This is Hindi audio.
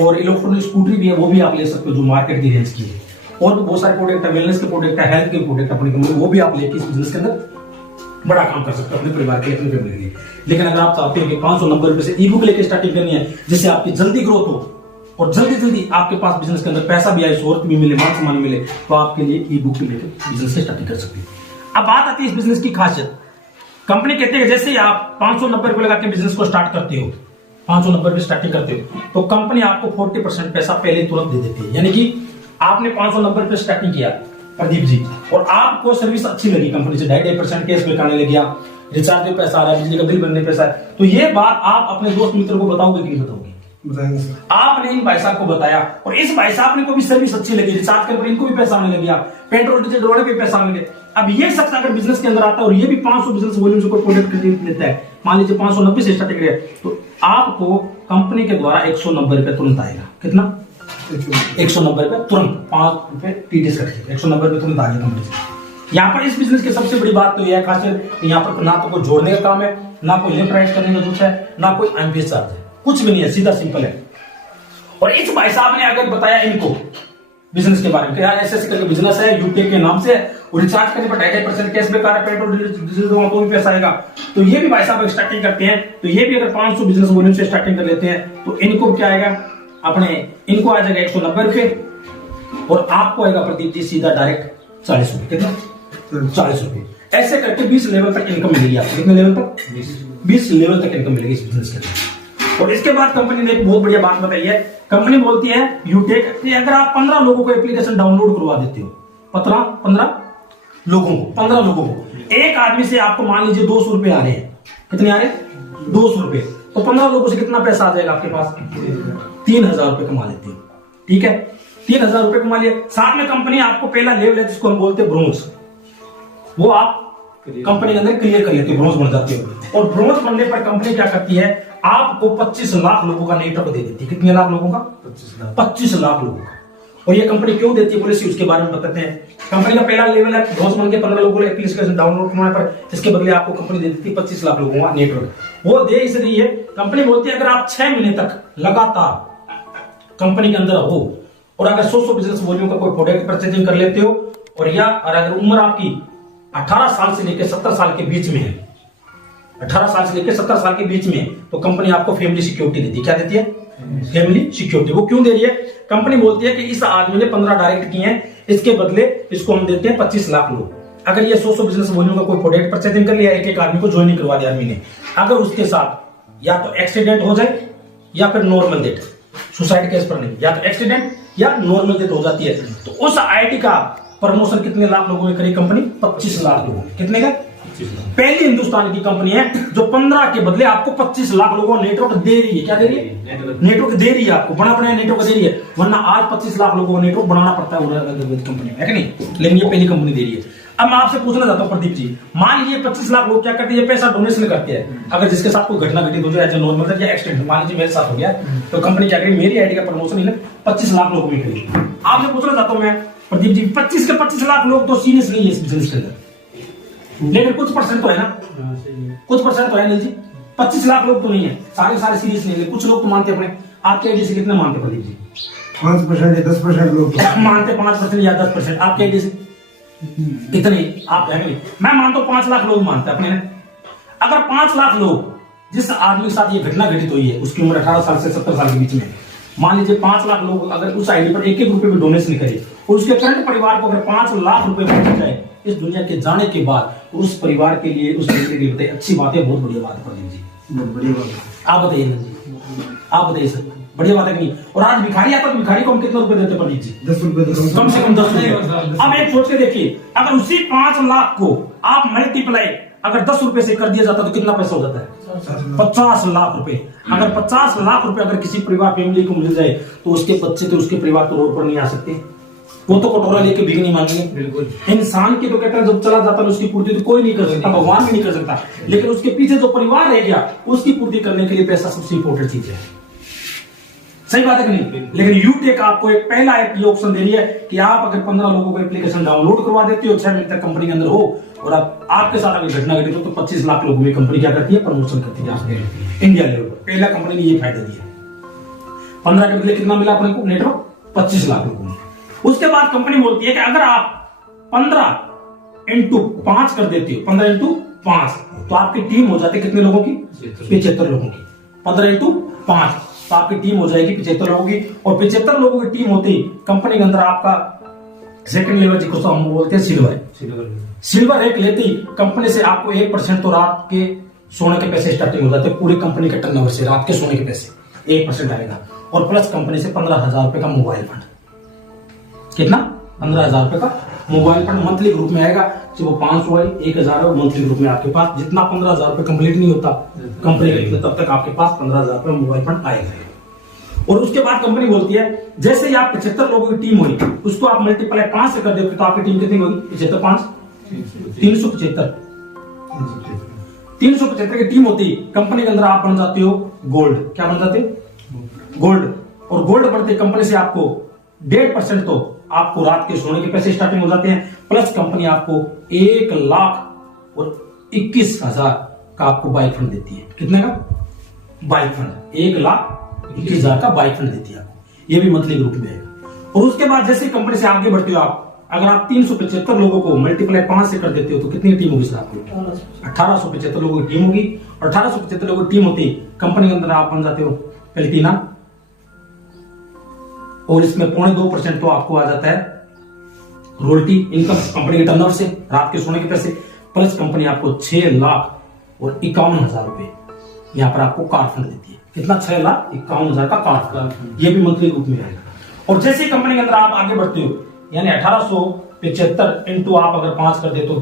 और इलेक्ट्रॉनिक स्कूटरी भी है, वो भी आप ले सकते हो जो मार्केट की रेंज की है। और भी बहुत सारे प्रोडक्ट है, वेलनेस के प्रोडक्ट है, हेल्थ के प्रोडक्ट अपनी कंपनी, वो भी आप लेके इस बिजनेस के अंदर बड़ा काम कर सकते हो अपने परिवार के लिए, अपनी फैमिली के लिए। लेकिन अगर आप चाहते हो कि 590 रुपए से ई बुक लेके स्टार्टिंग करनी है, जिससे आपकी जल्दी ग्रोथ हो और जल्दी जल्दी आपके पास बिजनेस के अंदर पैसा भी आए, शोहरत भी मिले, मान सम्मान मिले, तो आपके लिए ई बुक लेकर बिजनेस से स्टार्टिंग कर सकते हो। अब बात आती है इस बिजनेस की खासियत। कंपनी कहते हैं जैसे ही आप 590 रुपए लगा के बिजनेस को स्टार्ट करते हो, 590 रुपए स्टार्टिंग करते हो, तो कंपनी आपको 40% पैसा पहले तुरंत दे देती है। यानी कि आपने 590 रुपए स्टार्टिंग किया प्रदीप जी, और आपको सर्विस अच्छी लगी कंपनी से, 2.5% कैशबैक आने लग गया, रिचार्ज में पैसा आ रहा है, बिजली का बिल भरने पैसा है, तो ये बात आप अपने दोस्त मित्र को बताओगे कि नहीं बताओगे? बताएंगे सर। आपने इन भाई साहब को बताया और इस भाई साहब ने को भी सर्विस अच्छी लगी, रिचार्ज के ऊपर इनको भी पैसा आने लग गया, पेट्रोल डीजल डोड़े पे पैसा आने लगे। अब ये शख्स अगर बिजनेस के अंदर आता है और ये भी 500 बिजनेस वॉल्यूम से कोई प्रोडक्ट खरीद लेता है, मान लीजिए 590 से स्टार्टिंग है, तो आपको कंपनी के द्वारा 190 रुपए तुरंत आएगा। कितना? 190 रुपए तुरंत, 5 रुपए टीडीएस कटेगा, 190 रुपए तुरंत आ गया कंपनी से। यहाँ पर इस बिजनेस की सबसे बड़ी बात तो यह है खासियत, यहाँ पर ना तो कोई जोड़ने का काम है, ना कोई लेफ्ट राइट करने का जरूरत है, ना कोई एमपीएस चार्ज है, कुछ भी नहीं है, सीधा सिंपल है। और इस भाई साहब ने अगर बताया इनको बिजनेस के बारे में, यार ऐसे ऐसे करके बिजनेस है, यूटीए के नाम से, और रिचार्ज करने पर 2.5% कैशबैक आ रहा है, पेट्रोल डीजल तो भी पैसा आएगा, तो ये भी भाई साहब स्टार्टिंग करते हैं, तो ये भी अगर 500 बिजनेस वॉल्यूम से स्टार्टिंग कर लेते हैं, तो इनको क्या आएगा, अपने इनको आ जाएगा 190 रुपए, और आपको आएगा प्रदीप जी सीधा डायरेक्ट 40 रुपए। कितना? 40 रुपए। ऐसे करके 20 लेवल तक इनकम मिलेगी आपको। कितने लेवल तक? 20 लेवल तक इनकम मिलेगी इस बिजनेस के अंदर। और इसके बाद कंपनी ने एक बहुत बढ़िया बात बताई है। कंपनी बोलती है यूटेक कि अगर आप 15 लोगों को एप्लीकेशन डाउनलोड करवा देते हो, 15 लोगों को, एक आदमी से आपको मान लीजिए 200 रुपए आ रहे हैं, कितने आ रहे हैं? 200 रुपए, तो 15 लोगों से कितना पैसा आ जाएगा आपके पास? 3000 रुपए कमा लेते हो। ठीक है, 3000 रुपए कमा लिए। साथ में कंपनी आपको पहला लेवल है जिसको हम बोलते हैं ब्रोंज, वो आप कंपनी के अंदर क्लियर कर लेते हो, ब्रोंज बन जाते हो। और ब्रोंज बनने पर कंपनी क्या करती है, आपको 25 लाख लोगों का नेटवर्क दे देती है। कितने लाख लोगों का? 25 लाख लोगों का। और ये कंपनी क्यों देती है पॉलिसी, उसके बारे में बताते हैं। कंपनी का पहला लेवल है ब्रोंज बन के 15 लोगों को एप्लीकेशन डाउनलोड करने पर, इसके बदले आपको कंपनी दे देती है 25 लाख लोगों का नेटवर्क। वो दे इसलिए कंपनी बोलती है अगर आप 6 महीने तक लगातार कंपनी के अंदर हो और अगर 100 बिजनेस वॉल्यूम का कोई प्रोडक्ट परचेजिंग कर लेते हो, और या अगर उम्र आपकी 18 साल से लेकर 70 साल के बीच में है, 18 साल से लेकर 70 साल के बीच में, तो कंपनी आपको फैमिली सिक्योरिटी देती है। क्या देती है? Family security. वो क्यों दे रही है? कंपनी बोलती है कि इस आदमी ने 15 डायरेक्ट किए हैं, इसके बदले इसको हम देते हैं 25 लाख लोग। अगर ये 100 बिजनेस वॉल्यूम का कोई प्रोडक्ट परचेजिंग कर लिया, एक आदमी को ज्वाइनिंग करवा दिया आदमी ने, अगर उसके साथ या तो एक्सीडेंट हो जाए या फिर नॉर्मल डेथ, सुसाइड केस पर नहीं, या तो एक्सीडेंट या नॉर्मल डेथ हो जाती है, तो उस आईटी का प्रमोशन कितने लाख लोगों में करेगी कंपनी? 25 लाख लोगों। कितने का? पहली हिंदुस्तान की कंपनी है जो 15 के बदले आपको 25 लाख लोगों को नेटवर्क दे रही है। क्या दे रही है? नेटवर्क दे रही है आपको, बना नेटवर्क दे रही है, वरना आज 25 लाख लोगों को नेटवर्क बनाना पड़ता है कंपनी में, है कि नहीं? लेकिन ये पहली कंपनी दे रही है। अब मैं आपसे पूछना चाहता हूं प्रदीप जी, मान लीजिए 25 लाख लोग क्या करते हैं, पैसा डोनेशन करते हैं। अगर जिसके साथ कोई घटना घटित हो जाए, एज नॉर्मल या एक्सीडेंट, मान लीजिए मेरे साथ हो गया, तो कंपनी क्या करेगी, मेरी आईडी का प्रमोशन इन्हें 25 लाख लोगों में करेगी। आपसे पूछना चाहता हूं मैं प्रदीप जी, 25 के 25 लाख लोग तो सीरियस नहीं है इस बिजनेस के अंदर, लेकिन कुछ परसेंट तो है ना, कुछ परसेंट तो है नहीं जी। 25 लाख लोग तो नहीं है, सारे सीरियस नहीं है, कुछ लोग तो मानते अपने। आपके आईडी से कितने मानते प्रदीप जी? 5% या 10% लोग मानते, 5% या 10%। आपके आईडी से कितने? आप है नहीं, मैं मानता हूं 5 लाख लोग मानते अपने। अगर 5 लाख लोग, जिस आदमी के साथ ये घटना घटित हुई है उसकी उम्र 18 साल से 70 साल के बीच में, मान लीजिए 5 लाख लोग अगर उस आईडी पर 1-1 रुपए भी डोनेशन करे और उसके करंट परिवार को अगर 5 लाख रुपए पहुंच जाए इस दुनिया के जाने के बाद, तो उस परिवार के लिए, उस बेटे के लिए बताइए अच्छी बात है, बहुत बढ़िया बात है प्रदीप जी, बहुत बढ़िया बात है। आप बताइए जी, आप बताइए सर, बढ़िया बात है कि नहीं? और आज भिखारी आता तो भिखारी को हम कितने रुपए देते प्रदीप जी? 10 रुपए, कम से कम 10 रुपए। अब एक सोच के देखिए, अगर उसी 5 लाख को आप मल्टीप्लाई अगर 10 रुपए से कर दिया जाता तो कितना पैसा हो जाता है? 50 लाख रुपए। अगर 50 लाख रुपए अगर किसी परिवार फैमिली को मिल जाए तो उसके बच्चे तो उसके परिवार तो रोड पर नहीं आ सकते, वो तो कटोरा लेके भीख नहीं मांगेंगे। बिल्कुल। इंसान की तो कहता है जब चला जाता है उसकी पूर्ति तो कोई नहीं कर सकता, भगवान भी नहीं कर सकता, लेकिन उसके पीछे जो परिवार रह गया उसकी पूर्ति करने के लिए पैसा सबसे इंपॉर्टेंट चीज है। सही बात है कि नहीं? लेकिन यूटेक आपको एक पहला एक ऑप्शन दे रही है कि आप अगर 15 लोगों को एप्लीकेशन डाउनलोड करवा देते हो, 6 महीने तक कंपनी के अंदर हो, और आपके साथ अगर घटना घटित हो तो 25 लाख लोगों में कंपनी क्या करती है? प्रमोशन करती है इंडिया लेवल पर। पहला कंपनी ने ये फायदा दिया। 15 के बदले कितना मिला अपने को नेटवर्क? 25 लाख लोगों को। उसके बाद कंपनी बोलती है कि अगर आप 15 इंटू 5 कर देते हो, 15 इंटू 5, तो आपकी टीम हो जाती है कितने लोगों की? 75 लोगों की। 15 इंटू 5 तो आपकी टीम हो जाएगी 75 लोगों की। और 75 लोगों की टीम होती कंपनी के अंदर आपका सेकंड लेवल जिसको हम बोलते हैं सिल्वर एक लेते ही कंपनी से आपको 1% तो रात के सोने के पैसे स्टार्टिंग हो जाते हैं। पूरी कंपनी के टर्नओवर से रात के सोने के पैसे 1% आएगा। और प्लस कंपनी से 15,000 रुपए का मोबाइल फंड। कितना? 15,000 रुपए का मोबाइल फंड मंथली ग्रुप में आएगा। चाहे वो 500 है, 1,000 है, मंथली ग्रुप में आपके पास जितना 15,000 रुपए कंप्लीट नहीं होता कंपनी के, तब तक आपके पास 15,000 रुपए मोबाइल फंड आएगा। और उसके बाद कंपनी बोलती है जैसे ही आप 75 लोगों की टीम हुई उसको आप मल्टीप्लाई 5 से कर देते तो आपकी टीम कितनी होगी? 75 5 375। 375 की टीम होती कंपनी के अंदर आप बन जाते हो गोल्ड। क्या बन जाते हो? गोल्ड। और गोल्ड बढ़ते कंपनी से आपको 1.5% तो आपको रात के सोने के पैसे स्टार्टिंग हो जाते हैं। प्लस कंपनी आपको 1,21,000 का आपको बाइक फंड देती है। कितने का बाइक फंड? 1,21,000 का बाइक फंड देती है आपको। ये भी मंथली ग्रुप में है। और उसके बाद जैसे कंपनी से आगे बढ़ते हो आप, अगर आप 375 लोगों को मल्टीप्लाई 5 से कर देते हो तो कितनी टीम होगी सर आपकी? 1875 लोगों की टीम होगी। और 1875 लोगों की टीम होती कंपनी के अंदर आप बन जाते हो प्लेटिना। और इसमें 0.2% तो आपको आ जाता है रॉयल्टी इनकम कंपनी के टर्नओवर से रात के सोने के पैसे। प्लस कंपनी आपको 6,51,000 रुपए यहां पर आपको कार फंड देती है। कितना? 6,51,000 का कार फंड। ये भी मंथली ग्रुप में आएगा। और जैसे कंपनी के अंदर आप आगे बढ़ते हो यानी 1875 इंटू आप अगर 5 कर देते हो